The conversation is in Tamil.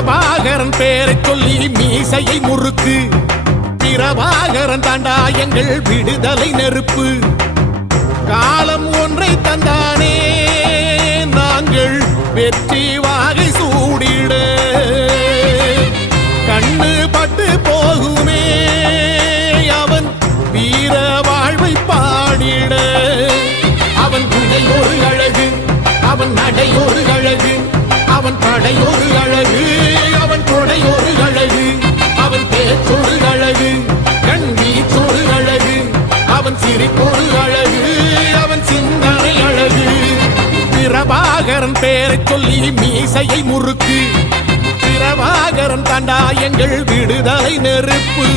பிரபாகரன் பேரை சொல்லி மீசையை முறுக்கு. பிரபாகரன் தாண்டா எங்கள் விடுதலை நெருப்பு. காலம் ஒன்றை தந்தானே நாங்கள் வெற்றி வாகை சூடிட. கண்ணு பட்டு போகுமே அவன் வீர வாழ்வை பாடிட. அவன் உடை ஒரு அழகு, அவன் நடை ஒரு அழகு, அவன் படை ஒரு அழகு, அவன் கொடை ஒரு அழகு, அவன் பேச்சொரு அழகு, கண் வீச்சொரு அழகு, அவன் சிரிப்பொரு அழகு, அவன் சிந்தனை அழகு. பிரபாகரன் பேரை சொல்லி மீசையை முறுக்கு. பிரபாகரன் தாண்டா எங்கள் விடுதலை நெருப்பு.